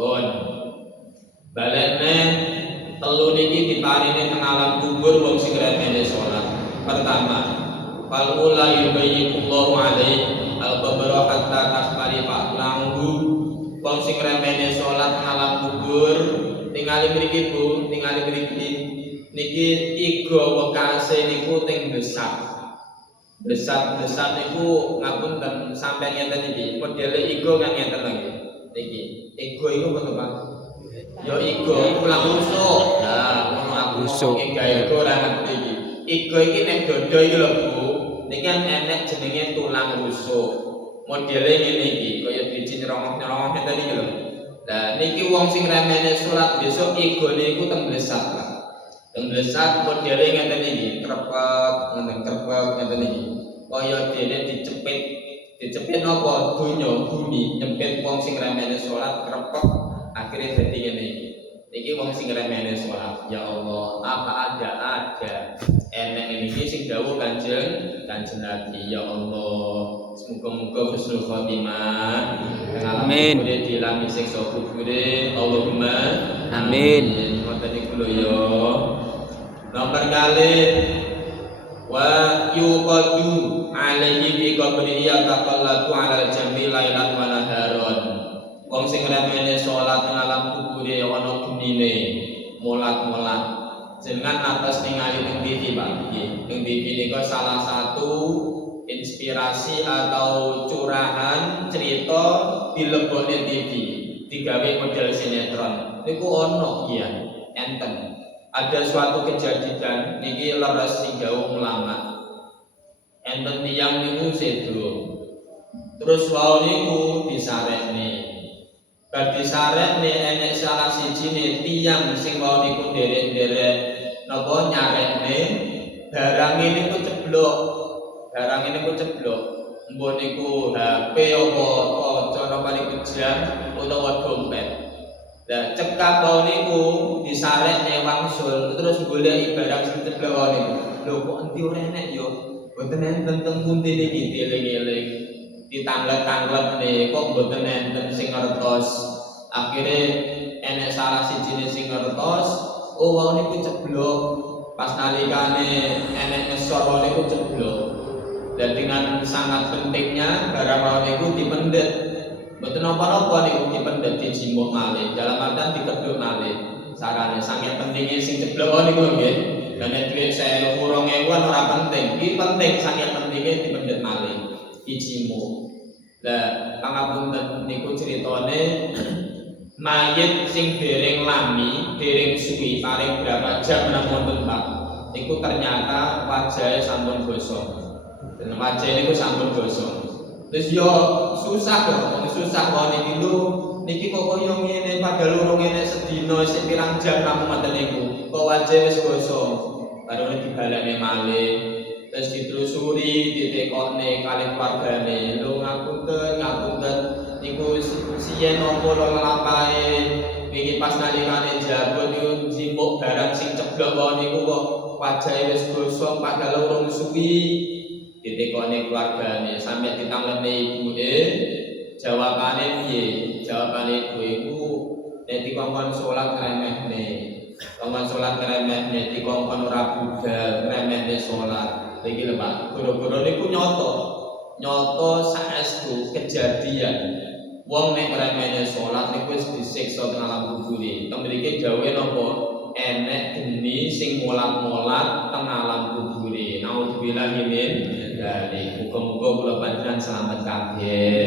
On balekne telu niki diparingi teng alam kubur wong sing remene salat. Pertama, fal ula yubayyikullahu alaihi al-qabra hatta tasmari fa'lahu. Wong sing remene salat teng alam kubur tingali mriki Bu, tingali mriki niki tiga wekase niku teng besar. Besar niku ngapunten sampeyan ngeten iki, modele igo kan ngeten lagi. Niki, igo iku apa Pak? Ya igo tulang rusuk. Nah, ngono aku ngomongke gawe igo ora ngerti iki. Igo iki nek dodo iki lho Bu, niki kan enek jenenge tulang rusuk. Modele ngene iki, kaya biji nyerongok-nyerongok ngeten iki lho. Lah niki wong sing remene salat besok igone iku teng blesat, Pak. Teng blesat modele ngeten iki, krepek ngeten iki. Kaya dene dicepit napa donya bumi nyempit wong sing remene salat krepek akhire dadi ngene iki. Niki wong sing remene salat. Ya Allah, apa ada enek iki sing dawuh Kanjeng Nabi. Ya Allah, semoga-moga husnul khotimah. Amin. Kemudian dilami siksa kubure. Allahumma amin. Ngoten niku lho ya. Nomor kalih wa yuqadu alaihi bi qabri yataqallatu alal jambi lailan wa naharon. Wong sing remene salat ing alam kubure ana genine molat-molat. Jenengan atas ningali ning TV Pak. Nggih, ning TV niku salah satu inspirasi atau curahan cerita dilebokne TV digawe model sinetron. Niku ono iya enten. Ada suatu kejadian niki leres sing dawuh ulama. Enten tiyang niku sedo. Terus wau niku disarekne. Bar disarekne enek salah sijine tiyang sing wau niku nderek-nderek napa nyarekne barang niku ceblok. Barang niku ceblok. Mbok niku HP apa cara paling kejam utawa dompet. Lah cekap wau niku disarekne wangsul terus golek barang sing ceblok wau niku. Lho kok endi ora enek yo? Mboten enten teng pundi niki dieling-eling. Ditanglet-tangletne kok mboten enten sing ngertos. Akhire enek salah sijine sing ngertos, oh wau niku ceblok. Pas nalikane enek ngesor wau niku ceblok. Dan dengan sangat pentingnya barang wau niku dipendet. Mboten napa-napa niku dipendet dijimbok malih, dalam artian dikedhuk malih. Sarane sangat pentingnya sing ceblok wau niku nggih. Dan nek dhuwit 1000 2000 ora penting. Iki penting sangat pentingnya dipendet malih, dijimbok. Lah pangapunten niku critane mayit sing dereng lami, dereng suwi paling berapa jam menawa Pak. Niku ternyata wajahe sampun gosong. Dan wajah niku sampun gosong. Terus yo susah kok, susah kok niki lho. Niki kok koyo ngene padahal urung ngene sedina sing pirang jam namung ngoten niku. Kok wajah wis gosong. Baru dibalane malih. Terus ditelusuri, ditekokne kalih keluargane. Lho ngapunten niku siyen napa lelampahe wingi pas nalikane jabut niku jimbok barang sing ceblok wae niku kok wajahe wis gosong padahal urung suwi. Ditekone keluargane sampe ditanglene ibuke jawabane piye? Jawabane ibu iku nek dikongkon salat ngremehne. Kongkon salat ngremehne dikongkon ora budal ngremehne salat. Iki lho Pak, goro-goro niku nyoto saestu kejadian wong nek ngremehne salat niku wis disiksa teng alam kubur. Teng mriki dawuhe napa? Enek geni sing molat-molat teng alam kubur. Nauzubillah min dzalik. Muga-muga kula panjenengan selamat kabeh.